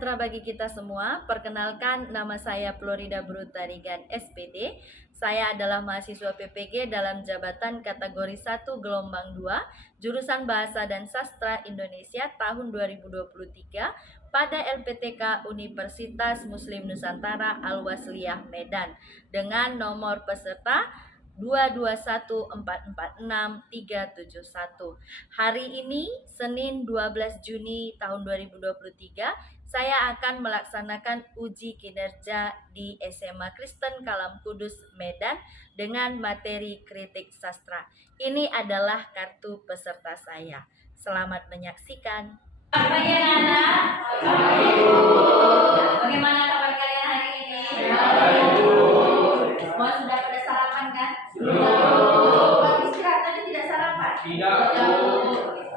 sejahtera bagi kita semua. Perkenalkan, nama saya Florida Brutarigan SPD. Saya adalah mahasiswa PPG dalam jabatan kategori 1 gelombang 2, jurusan Bahasa dan Sastra Indonesia tahun 2023 pada LPTK Universitas Muslim Nusantara Al-Wasliyah Medan dengan nomor peserta 221446371. Hari ini, Senin 12 Juni tahun 2023, saya akan melaksanakan uji kinerja di SMA Kristen Kalam Kudus Medan dengan materi kritik sastra. Ini adalah kartu peserta saya. Selamat menyaksikan. Selamat pagi anak-anak. Bagaimana kabar kalian hari ini? Semua sudah pada sarapan kan? Sudah. Istirahat tadi tidak sarapan? Tidak.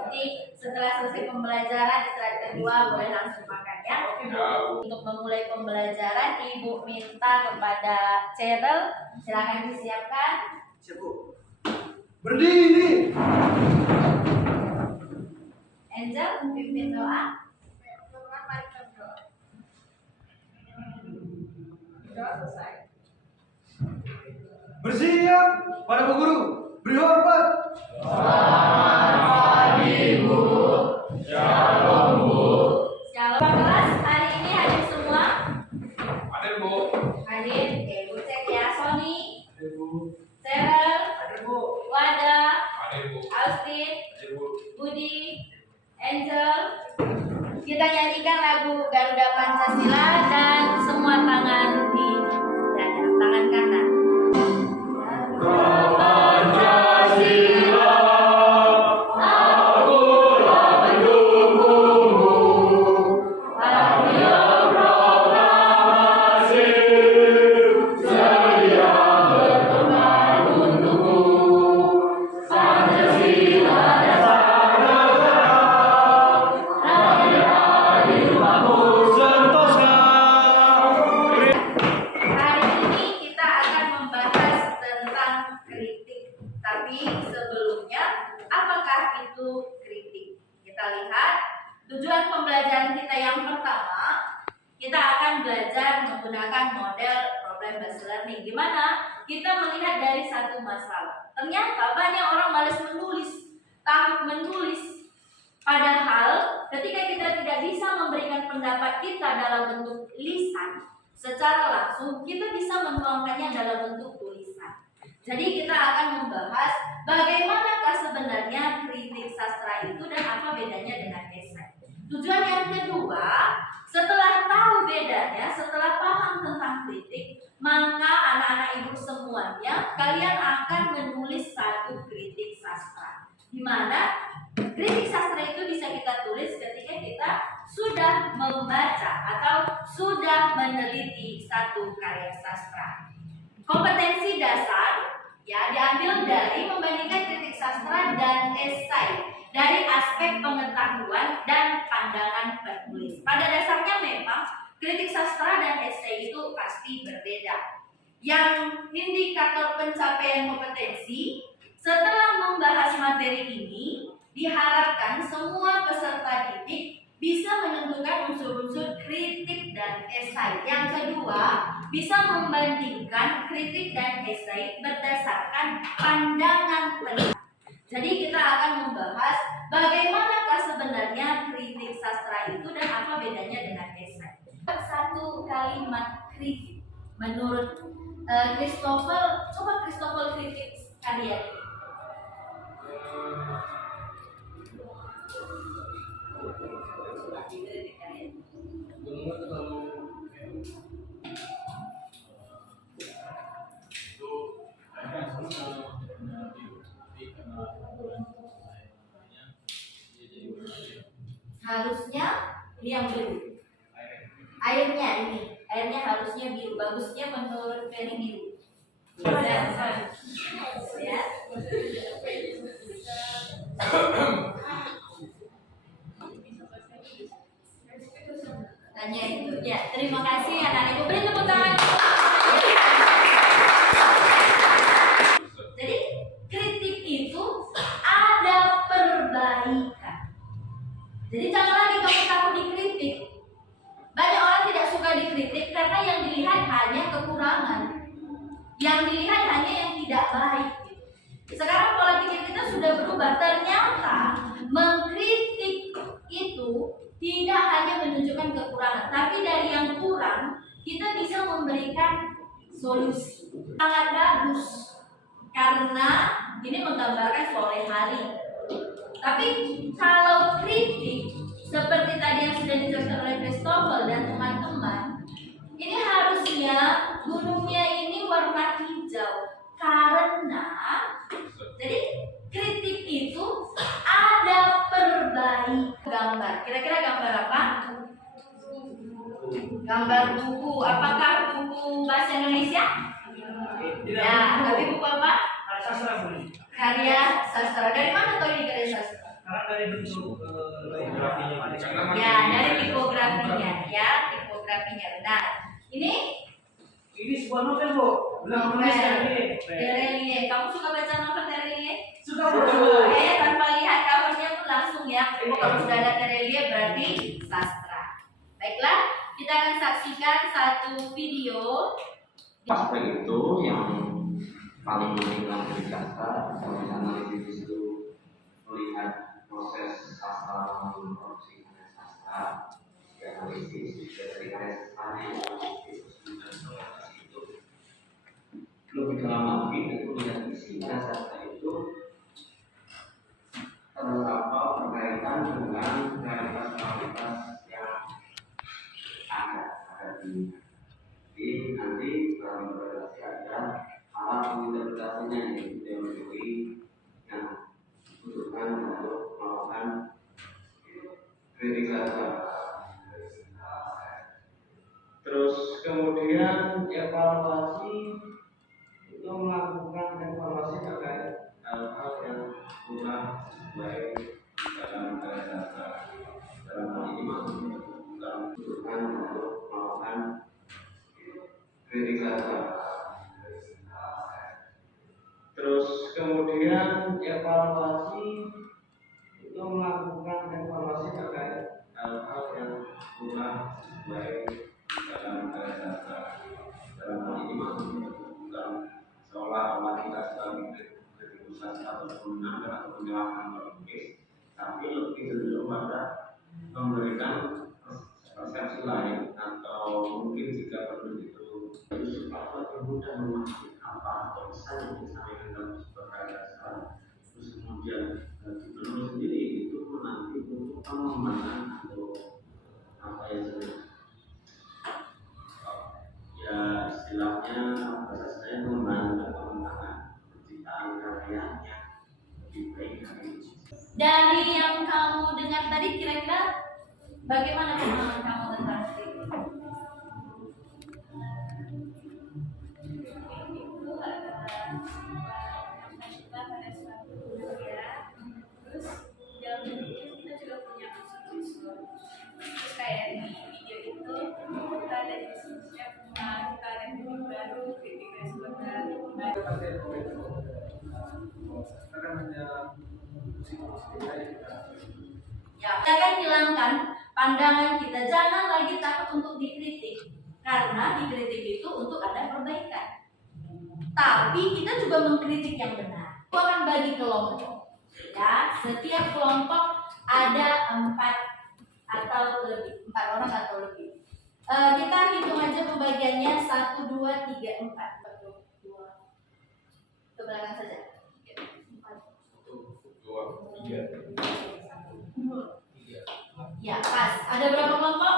Nanti setelah selesai pembelajaran istirahat kedua boleh langsung makan ya. Untuk memulai pembelajaran, Ibu minta kepada Cheryl, silakan disiapkan. Berdiri. Angel, pimpin doa. Bersiap pada Bu Guru. Beri hormat. Shalom kelas, hari ini hadir semua? Hadir Bu. Hadir, oke, Bu cek ya. Sony, Hadir Bu. Cheryl, Hadir Bu. Wada, Hadir Bu. Austin, Hadir Bu. Budi, Angel. Kita nyanyikan lagu Garuda Pancasila dan semua tangan di dada, tangan kanan. Hari ini kita akan membahas tentang kritik. Tapi sebelumnya, apakah itu kritik? Kita lihat tujuan pembelajaran kita yang pertama. Kita akan belajar menggunakan model problem based learning, di mana kita melihat dari satu masalah. Ternyata banyak orang malas menulis, takut menulis. Padahal ketika kita tidak bisa memberikan pendapat kita dalam bentuk lisan secara langsung, kita bisa menuangkannya dalam bentuk tulisan. Jadi kita akan membahas bagaimanakah sebenarnya kritik sastra itu dan apa bedanya dengan esai. Tujuan yang kedua, setelah tahu bedanya, setelah paham tentang kritik, maka anak-anak ibu semuanya, kalian akan menulis satu kritik sastra. Di mana kritik sastra itu bisa kita tulis ketika kita sudah membaca atau sudah meneliti satu karya sastra. Kompetensi dasar ya diambil dari membandingkan kritik sastra dan esai dari aspek pengetahuan dan pandangan penulis. Pada dasarnya memang kritik sastra dan esai itu pasti berbeda. Yang indikator pencapaian kompetensi setelah membahas materi ini, diharapkan semua peserta didik bisa menentukan unsur-unsur kritik dan esai. Yang kedua, bisa membandingkan kritik dan esai berdasarkan pandangan penulis. Jadi kita akan membahas bagaimanakah sebenarnya kritik sastra itu dan apa bedanya dengan esai. Satu kalimat kritik menurut Christopher, coba Christopher kritik karya. Harusnya ini yang biru. Airnya harusnya biru. Bagusnya menurut Ferry biru. Ya. Tanya itu. Ya, terima kasih anak ibu. Beri tepuk tangan. Jadi kritik itu ada perbaikan. Jadi jangan lagi kamu takut dikritik. Yang dilihat hanya yang tidak baik. Sekarang pola pikir kita sudah berubah. Ternyata mengkritik itu tidak hanya menunjukkan kekurangan, tapi dari yang kurang kita bisa memberikan solusi. Sangat bagus karena ini menggambarkan sore hari. Tapi kalau kritik seperti tadi yang sudah dijelaskan oleh Christopher dan teman-teman, ini harusnya gunungnya ini warna hijau karena jadi kritik itu ada perbaikan. Gambar, kira-kira gambar apa? Gambar buku. Apakah buku bahasa Indonesia? Ya, tapi buku apa? Karya sastra. Dari mana tahu ini karya sastra? Karena dari bentuk tipografinya. Ya, dari tipografinya, ya, tipografinya benar. Ini Ini sebuah novel, Bu. Belum novel ini. Terelie. Kamu suka baca novel Terelie? Suka, Bu. Tanpa lihat covernya pun langsung ya. Oh, kalau sudah ada Terelie berarti sastra. Baiklah, kita akan saksikan satu video. Aspek itu yang paling menentukan dari sastra, proses analisis itu melihat proses sastra memproduksi karya sastra, analisis juga dari karya sastra yang itu lebih dalam lagi itu melihat isinya sastra itu apa berkaitan dengan realitas yang ada di. Jadi nanti dalam interpretasi ada alat interpretasinya yaitu teori yang dibutuhkan untuk melakukan kritik sastra. Terus kemudian evaluasi itu melakukan evaluasi terkait hal-hal yang kurang sesuai dalam karya sastra. Dalam hal ini maksudnya dibutuhkan untuk melakukan kritik sastra. Terus kemudian evaluasi itu melakukan evaluasi terkait hal-hal yang kurang sesuai dalam karya sastra. Dalam hal ini maksudnya bukan seolah-olah kita sedang mengkritik sastra atau penggunaan atau penyalahan penulis, tapi lebih cenderung pada memberikan persepsi lain atau mungkin jika penulis itu supaya lebih mudah memahami apa atau pesan yang disampaikan dalam sebuah karya sastra. Terus kemudian di penulis sendiri itu nanti untuk pengembangan atau apa yang ya istilahnya bahasa saya pengembangan penciptaan karya yang lebih baik dari itu. Dari yang kamu dengar tadi, kira-kira bagaimana pemahaman kamu tentang kritik? Terus dalam berpikir kita juga punya unsur-unsur. Terus kayak di video itu kita ada diskusinya, kita ada kritik baru, kritik respon dari baru. Ya, jangan hilangkan pandangan kita. Jangan lagi takut untuk dikritik, karena dikritik itu untuk ada perbaikan. Tapi kita juga mengkritik yang benar. Aku akan bagi kelompok. Ya, setiap kelompok ada 4 atau lebih, 4 orang atau lebih. Kita hitung aja pembagiannya 1, 2, 3, 4. 1, 2. Ke belakang saja. 2, 3. Ya, pas. Ada berapa kelompok?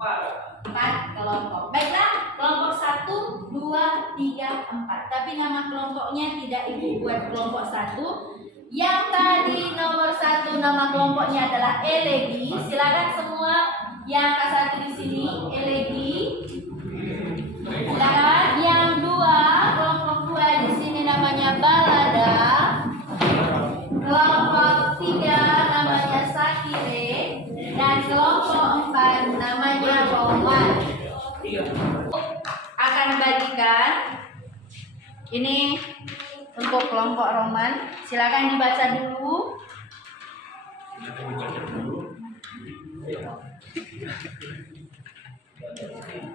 4 kelompok. Baiklah, kelompok 1, 2, 3, 4. Tapi nama kelompoknya tidak Ibu buat kelompok 1. Yang tadi nomor 1 nama kelompoknya adalah elegi. Silakan semua yang angka 1 di sini elegi. Silakan. Yang 2, kelompok 2 di sini namanya balada. Kelompok 3 namanya sakire. Dan kelompok 4 namanya roman. Akan bagikan ini untuk kelompok roman. Silakan dibaca dulu.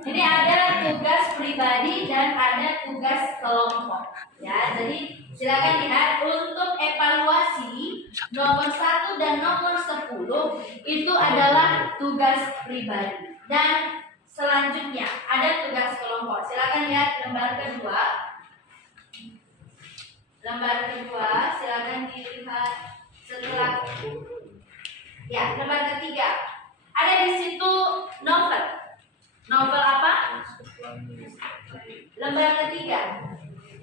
Ini ada tugas pribadi dan ada tugas kelompok. Ya, jadi silakan lihat untuk evaluasi nomor 1 dan nomor 10 itu adalah tugas pribadi. Dan selanjutnya ada tugas kelompok. Silakan lihat lembar kedua. Lembar kedua, silakan dilihat setelah ya, lembar ketiga. Ada di situ novel. Novel apa? Lembar ketiga.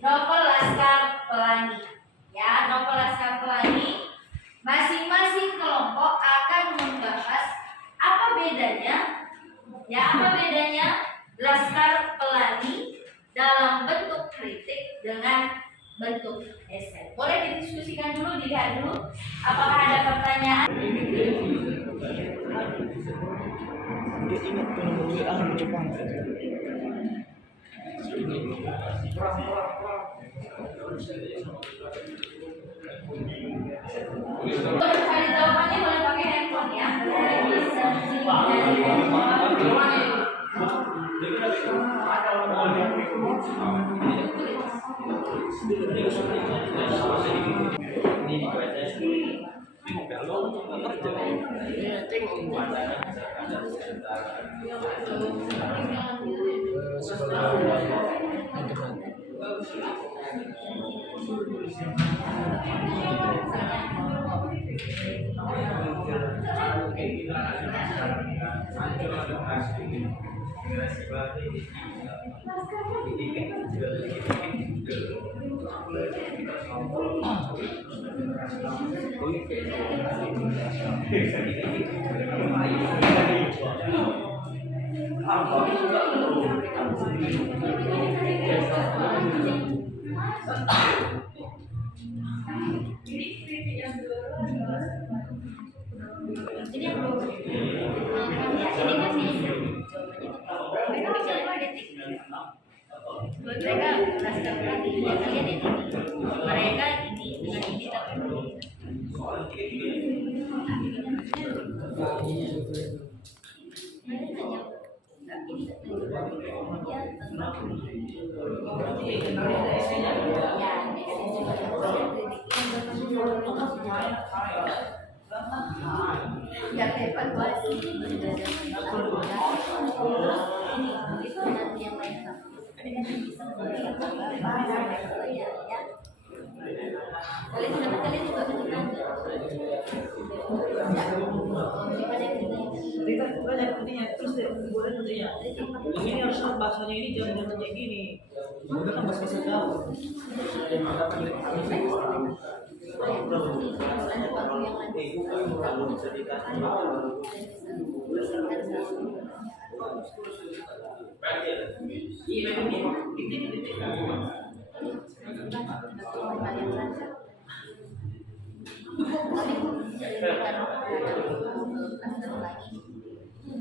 Novel Laskar Pelangi. Ya, novel Laskar Pelangi. Masing-masing kelompok akan membahas apa bedanya? Ya, apa bedanya Laskar Pelangi dalam bentuk kritik dengan bentuk esai. Boleh didiskusikan dulu, dilihat dulu. Apakah ada pertanyaan? Dia ingat kalau WA di Jepang. Untuk mencari jawabannya boleh pakai handphone ya. Boleh di-searching dari ini yang belum. Ini kan bisa. Mereka bicara politik. Mereka Laskar Pelangi. Kalian ini. Mereka ini dengan ini tapi ya evaluasi itu nanti yang lain bisa kalian juga menentukan Terus ini harus bahasanya ini jangan kayak gini. Udah kan bahasa jauh.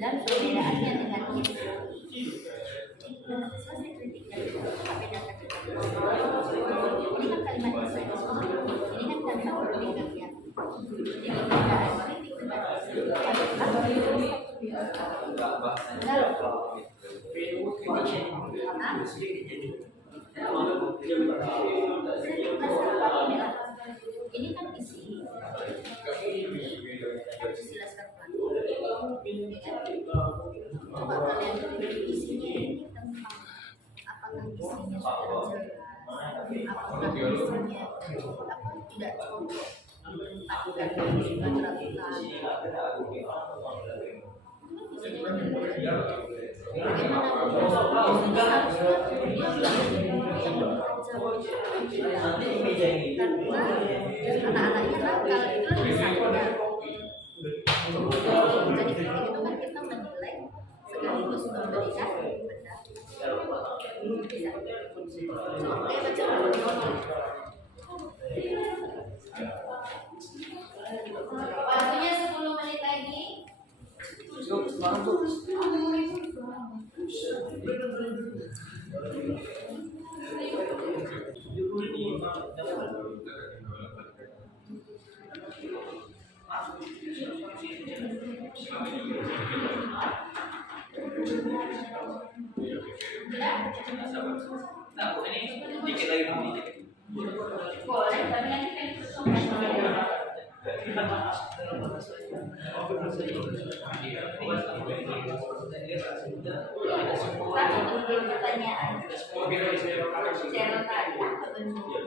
dan perbedaannya dengan ini selesai kritik dari apa yang ini kan kalimat esai, ini kan kalimat kritik ya. Jadi perbedaan kritik ini kan isi Laskar Pelangi. Coba kalian lihat isinya ini tentang apakah isinya sudah jelas, apakah isinya tidak cukup menempatkan juga teraturan. Anak-anaknya nakal itu lebih sadar. Jadi kritik itu kan kita menilai sekaligus memberikan waktunya 10 menit lagi. lagi dikit. Boleh, tapi nanti kan itu semua. Tapi untuk pertanyaan channel tadi apa bentuknya?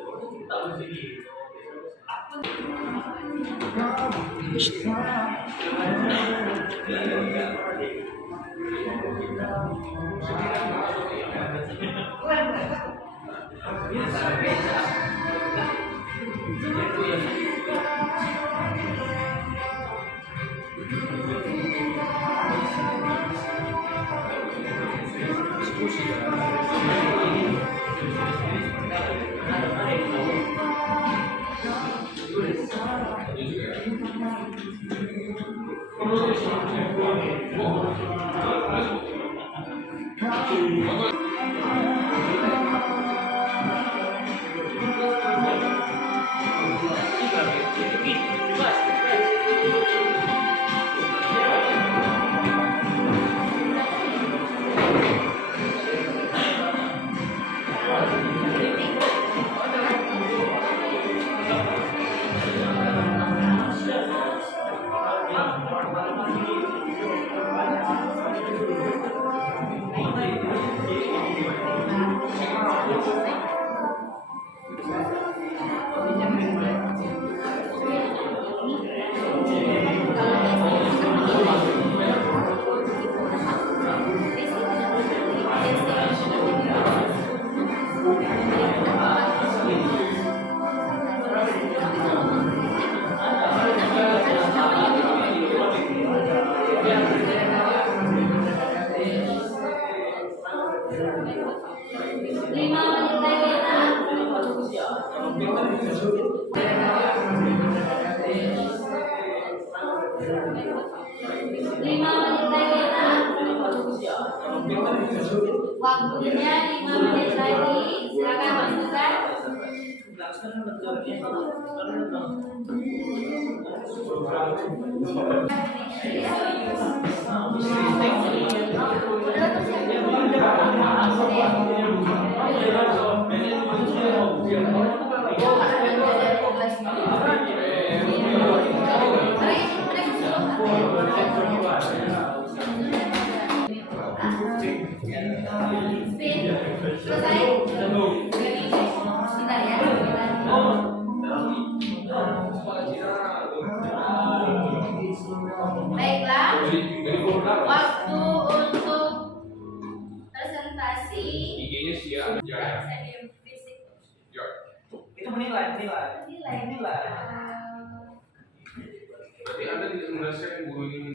Waktunya 5 menit lagi. Silakan masukkan. Selesai. Bentar ya. Baiklah. Waktu untuk presentasi. IG-nya siap. Ya. Itu menilai. Berarti Anda tidak merasakan guru ini.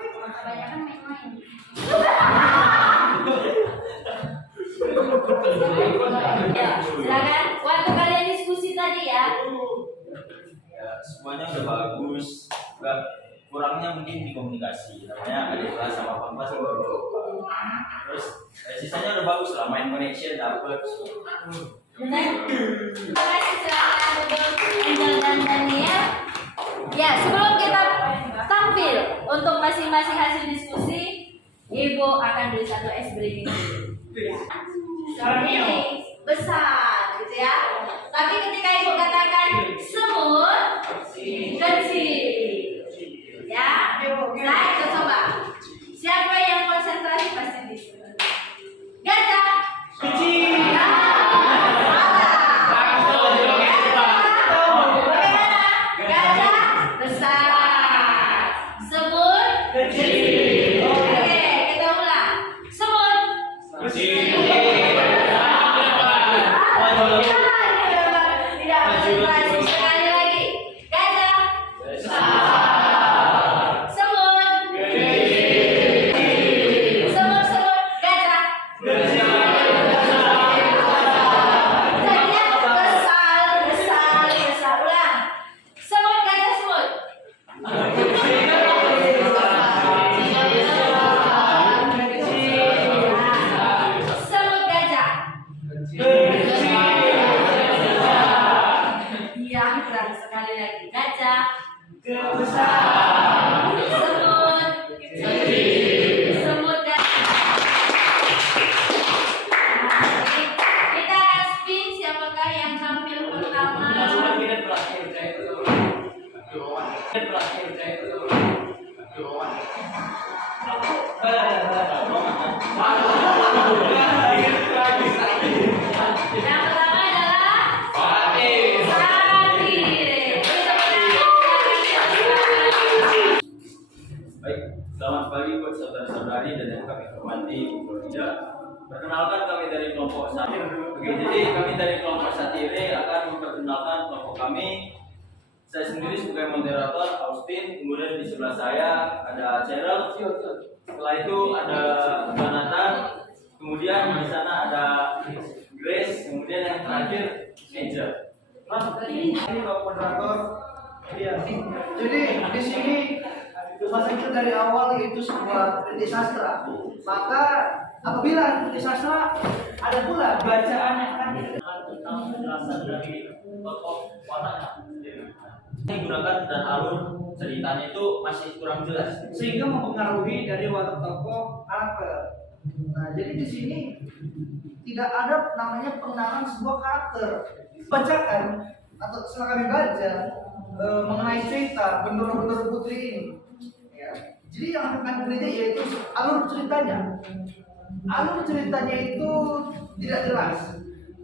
Kebanyakan main-main. Ya, silakan. Waktu kalian diskusi tadi ya. Ya, semuanya udah bagus. Nggak, kurangnya mungkin di komunikasi. Namanya ada kelas sama papa sih baru. Terus sisanya udah bagus lah. Main connection dapet. Benar. Terima kasih, silakan untuk Angel dan Daniel. Ya, sebelum kita tampil untuk masing-masing hasil diskusi, Ibu akan beli satu es briefing. Ini besar, gitu ya. Tapi ketika Ibu katakan semut, kecil, ya. Nah, kita coba. Siapa yang konsentrasi pasti bisa. Gajah kecil. Tidak konsentrasi sekali dan yang kami hormati Bu Florida. Perkenalkan, kami dari kelompok Satire. Oke, jadi kami dari kelompok Satire akan memperkenalkan kelompok kami. Saya sendiri sebagai moderator Austin, kemudian di sebelah saya ada Cheryl, setelah itu ada Jonathan, kemudian di sana ada Grace, kemudian yang terakhir Angel. Ini Pak moderator. Iya. Jadi di sini masa itu dari awal itu sebuah kritik sastra. Maka apabila kritik sastra ada pula bacaan yang akan tentang penjelasan dari tokoh wataknya. Digunakan dan alur ceritanya itu masih kurang jelas. sehingga mempengaruhi dari watak tokoh karakter. Nah, jadi di sini tidak ada namanya pengenalan sebuah karakter. Bacakan atau setelah kami baca mengenai cerita Bendoro Putri ini. Ya. Jadi yang akan kami kritik yaitu alur ceritanya. Alur ceritanya itu tidak jelas.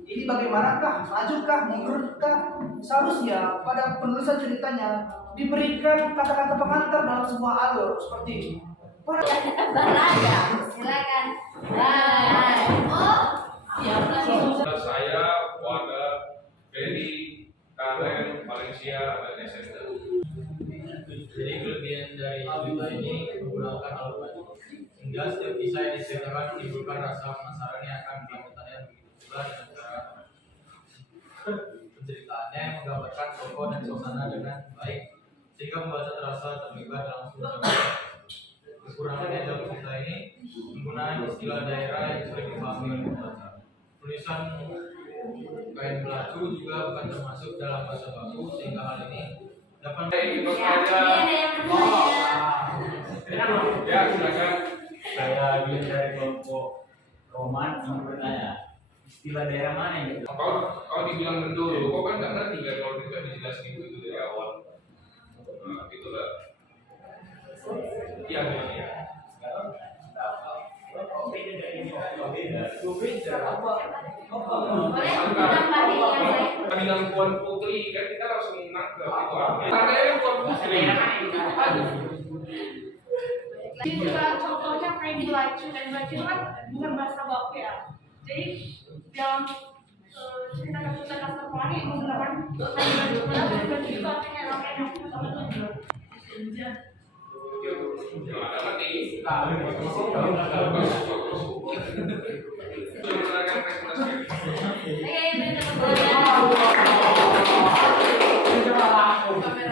Ini bagaimanakah, majukah, mundurkah? Seharusnya pada penulisan ceritanya diberikan kata-kata pengantar dalam semua alur seperti ini. Baraya, silakan. Bye. Oh, ya. Saya, Wanda, Ferry, Karen, Valencia, dan SMT. Jadi kelebihan dari cerita ini menggunakan alur baru sehingga setiap kisah yang diceritakan menimbulkan rasa penasaran yang akan dilakukannya begitu pula dengan cara penceritaannya yang menggambarkan tokoh dan suasana dengan baik sehingga membaca terasa terlibat langsung dalam kekurangannya dalam cerita ini penggunaan istilah daerah yang sering dipahami oleh pembaca. Tulisan kain belatu juga bukan termasuk dalam bahasa baku sehingga hal ini dapat Itu Ya, saja. ini ada yang bertanya. Ya, silakan. Saya Billy dari kelompok Roman ingin bertanya, istilah daerah mana yang Kau dibilang Bendoro, kau kan nggak ngerti kan kalau kita dijelasin itu dari awal. Nah, itulah. Iya, ya. Boleh ditambahin yang lain? Kami bilang Puan Putri, kan kita langsung nangkep itu artinya. Tandanya Puan Putri. Jadi juga contohnya kayak di Laju dan Laju itu kan bukan bahasa baku ya. Jadi dalam cerita Kasar Pelangi menggunakan kain baju dan baju itu artinya enak-enak. Ada lagi.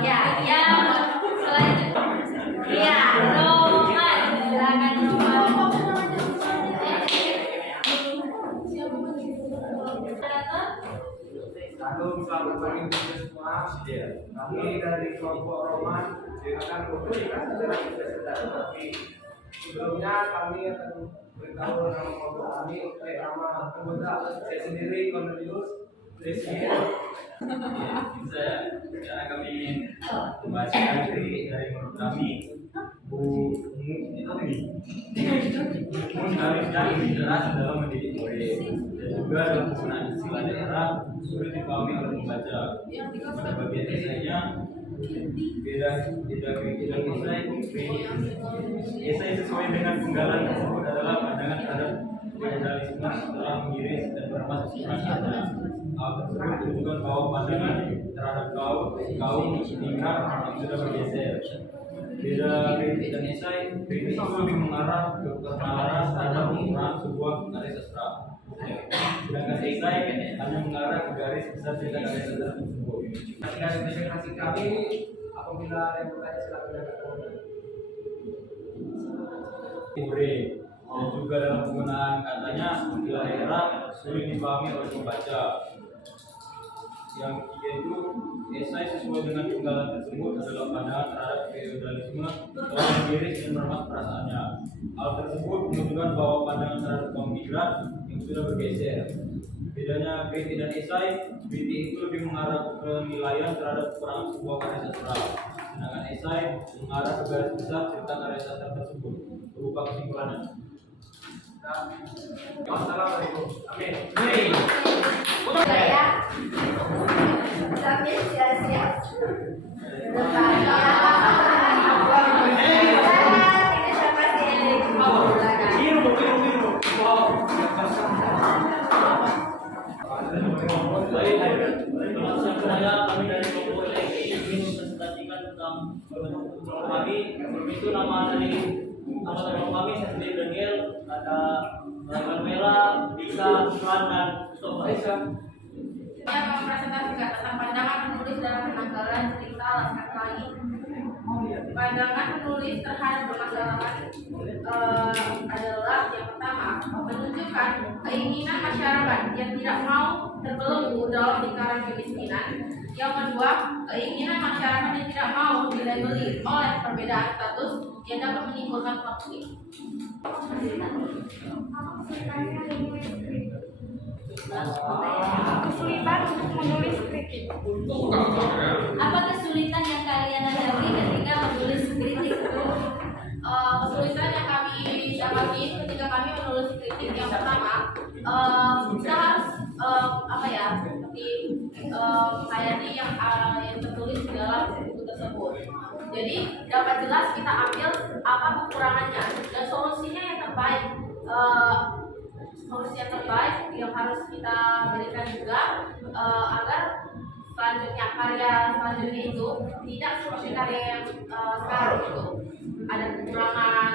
Ya, yang selanjutnya. Iya, Roman, silakan Roman. Halo, selamat pagi untuk semua. Kami dari kelompok Roman akan memberikan secara kita tapi sebelumnya kami akan beritahu nama kelompok kami, nama anggota saya sendiri Cornelius Presiden. Karena kami ingin membacakan dari menurut kami Bu harus yang lebih jelas dalam mendidik murid dan juga dalam penggunaan istilah daerah sulit dipahami oleh pembaca. Pada bagian esainya beda kritik dan esai sesuai dengan penggalan tersebut adalah pandangan terhadap feodalisme setelah mengiris dan bermasuk masyarakatnya. Hal tersebut menunjukkan bahwa pandangan terhadap kaum tingkat yang sudah bergeser. Beda kritik dan esai, kritik itu lebih mengarah ke penalaran terhadap ukuran sebuah karya sastra. Sedangkan esai hanya mengarah ke garis besar cerita karya sastra tersebut. Dari presentasi kami, apabila ada yang bertanya silakan. Dan juga dalam penggunaan katanya istilah daerah sulit dipahami oleh pembaca. Yang ketiga itu esai sesuai dengan penggalan tersebut adalah pandangan terhadap feodalisme dalam mengiris dan meremas perasaannya. Hal tersebut menunjukkan bahwa pandangan terhadap kaum migran yang sudah bergeser. Bedanya kritik dan esai, kritik itu lebih mengarah ke penilaian terhadap kekurangan sebuah karya sastra. Sedangkan esai mengarah ke garis besar cerita karya sastra tersebut berupa kesimpulannya. Wassalamualaikum. Amin. Saya tapi siap-siap. Depannya. Ini siapa sih? Sebelum itu nama dari teman-teman kami, saya sendiri Daniel, ada Carmela, Lisa, Fran, dan Mustafa. Saya mempresentasikan tentang pandangan penulis dalam penanggalan cerita Laskar Pelangi. Pandangan penulis terhadap permasalahan adalah yang pertama, menunjukkan keinginan masyarakat yang tidak mau terbelenggu dalam lingkaran kemiskinan. Yang kedua, keinginan masyarakat yang tidak mau dilabeli oleh perbedaan status yang dapat menimbulkan konflik. Kesulitan untuk menulis kritik. Apa kesulitan yang kalian hadapi ketika menulis kritik? Kesulitan yang kami dapati ketika kami menulis kritik yang pertama, kita harus seperti kayaknya yang tertulis di dalam buku tersebut. Jadi dapat jelas kita ambil apa kekurangannya dan solusinya yang terbaik. Solusi yang terbaik yang harus kita berikan juga agar selanjutnya karya selanjutnya itu tidak seperti karya yang sekarang itu ada kekurangan,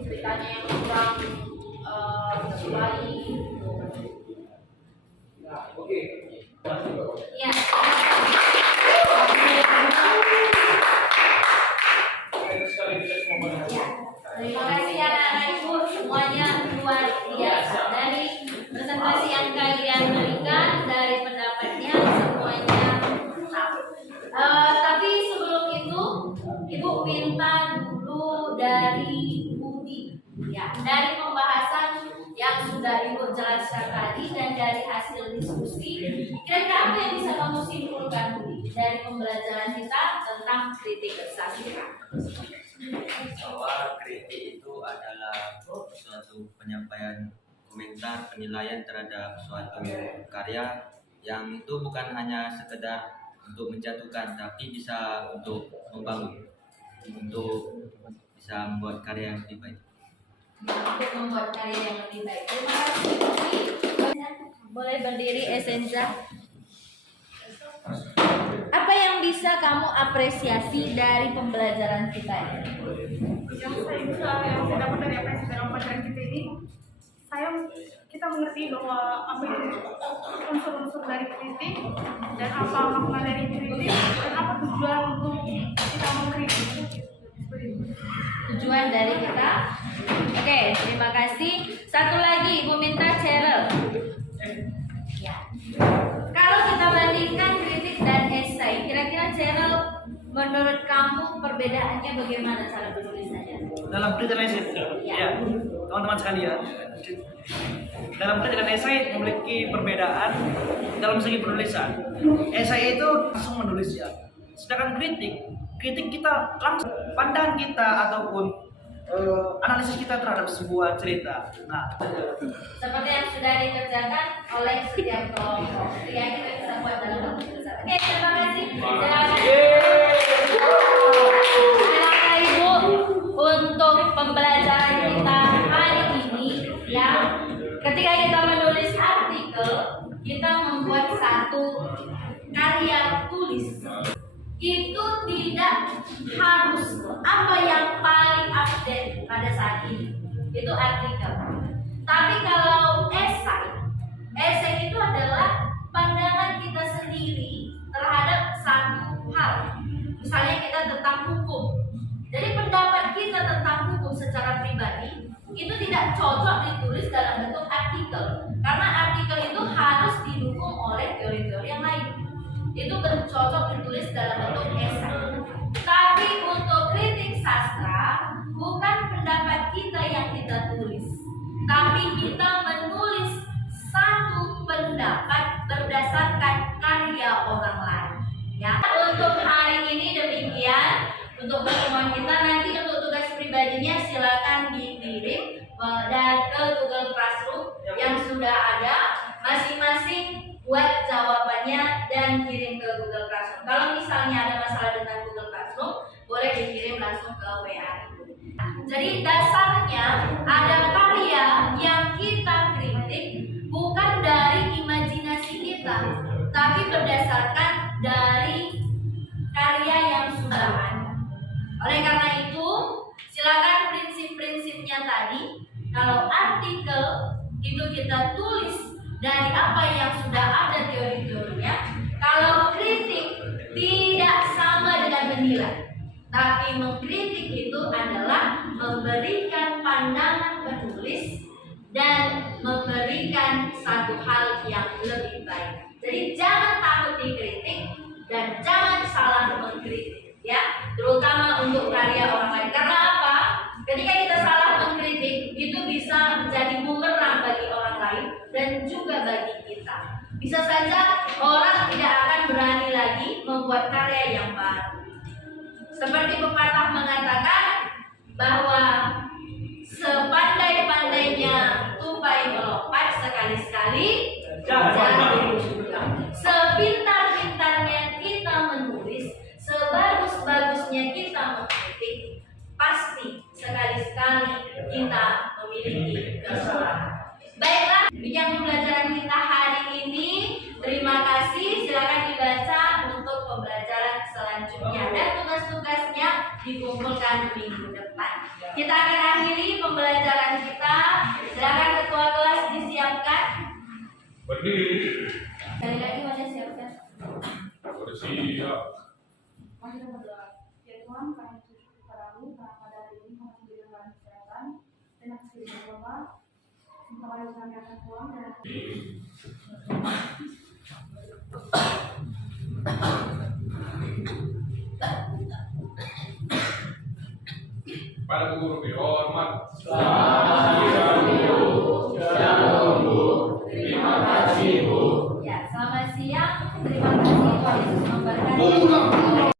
ceritanya yang kurang baik. Oke. Ya. Terima kasih anak-anak ibu semuanya luar biasa dari presentasi yang kalian berikan, dari pendapatnya semuanya lengkap. Tapi sebelum itu ibu minta dulu dari Budi, ya, dari pembahasan yang sudah ibu jelaskan tadi dan dari hasil diskusi, kira-kira apa yang bisa kamu simpulkan Budi dari pembelajaran kita tentang kritik sastra? Bahwa kritik itu adalah suatu penyampaian komentar penilaian terhadap suatu karya yang itu bukan hanya sekedar untuk menjatuhkan tapi bisa untuk membangun, untuk bisa membuat karya yang lebih baik. Untuk membuat karya yang lebih baik. Terima kasih. Boleh berdiri Esenza. Apa yang bisa kamu apresiasi dari pembelajaran kita ini? Yang saya dapat dari apa yang saya dalam pelajaran kita ini, kita mengerti bahwa apa itu unsur-unsur dari kritik dan apa makna dari kritik dan apa tujuan untuk kita mengkritik. Tujuan dari kita. Oke, terima kasih. Satu lagi, Ibu minta Cheryl. Ya. Kalau kita bandingkan kritik dan esai, kira-kira Cheryl, menurut kamu perbedaannya bagaimana cara penulisannya? Dalam kritik dan esai, ya, teman-teman sekalian, dalam kritik dan esai memiliki perbedaan dalam segi penulisan. Esai itu langsung menulis ya, sedangkan kritik kita langsung pandangan kita ataupun analisis kita terhadap sebuah cerita. Nah, Seperti yang sudah dikerjakan oleh setiap kelompok, yang kita bisa buat dalam waktu besar. Oke, terima kasih. Anak Ibu, untuk pembelajaran kita hari ini, ya, ketika kita menulis artikel, kita membuat satu karya tulis. Itu tidak harus apa yang paling update pada saat ini, itu artikel. Tapi kalau esai itu adalah pandangan kita sendiri terhadap satu hal. Misalnya kita tentang hukum. Jadi pendapat kita tentang hukum secara pribadi itu tidak cocok ditulis dalam bentuk artikel, karena artikel itu harus didukung oleh teori-teori yang lain. Itu cocok ditulis dalam bentuk esai. Tapi untuk kritik sastra bukan pendapat kita yang kita tulis, tapi kita menulis satu pendapat berdasarkan karya orang lain. Ya, untuk hari ini demikian. Untuk pertemuan kita nanti untuk tugas pribadinya silakan dikirim dan ke Google Classroom yang sudah ada, masing-masing buat jawabannya dan kirim ke Google Classroom. Kalau misalnya ada masalah dengan Google Classroom, boleh dikirim langsung ke WA. Jadi dasarnya ada karya yang kita kritik bukan dari imajinasi kita, tapi berdasarkan dari karya yang sudah ada. Oleh Kalau artikel itu kita tulis dari apa yang sudah ada teori-teorinya. Kalau kritik tidak sama dengan menilai, tapi mengkritik itu adalah memberikan pandangan penulis dan memberikan satu hal yang lebih baik. Jadi jangan takut dikritik dan jangan salah mengkritik, ya, terutama untuk karya orang lain. Karena apa? Ketika kita salah mengkritik, itu bisa menjadi bumerang bagi orang lain dan juga bagi kita. Bisa saja orang tidak akan berani lagi membuat karya yang baru. Seperti pepatah mengatakan bahwa sepandai-pandainya tupai melompat, sekali-sekali jatuh juga. Sepintar-pintarnya kita menulis, sebagus-bagusnya kita mengkritik, pasti sekali-sekali kita memiliki kesalahan. Baiklah, demikian pembelajaran kita hari ini. Terima kasih. Silakan dibaca untuk pembelajaran selanjutnya dan tugas-tugasnya dikumpulkan minggu depan. Kita akan akhiri pembelajaran kita. Silakan ketua kelas disiapkan. Berdiri. Sekali lagi wajah siapkan. Bersiap. Mari kita berdoa. Ya Tuhan, kami bersyukur kepadamu karena pada hari ini kami diberikan kesehatan dan kesehatan Bapa. Semoga kami akan pulang dan Pada guru dihormat. Terima kasih, Bu. Ya, selamat siang. Terima kasih Tuhan Yesus memberkati.